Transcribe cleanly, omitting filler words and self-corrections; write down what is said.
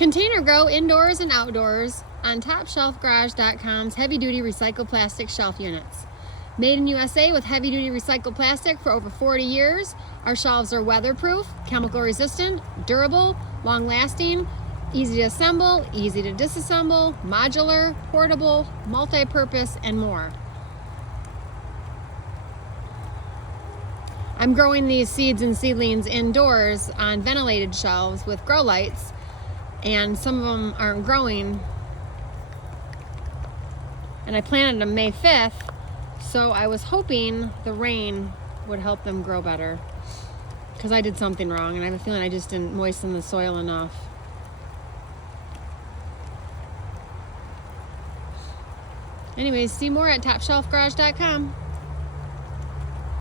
Container grow indoors and outdoors on TopShelfGarage.com's heavy-duty recycled plastic shelf units. Made in USA with heavy-duty recycled plastic for over 40 years, our shelves are weatherproof, chemical resistant, durable, long-lasting, easy to assemble, easy to disassemble, modular, portable, multi-purpose, and more. I'm growing these seeds and seedlings indoors on ventilated shelves with grow lights, and some of them aren't growing. And I planted them May 5th, so I was hoping the rain would help them grow better, because I did something wrong, and I have a feeling I just didn't moisten the soil enough. Anyways, see more at TopShelfGarage.com.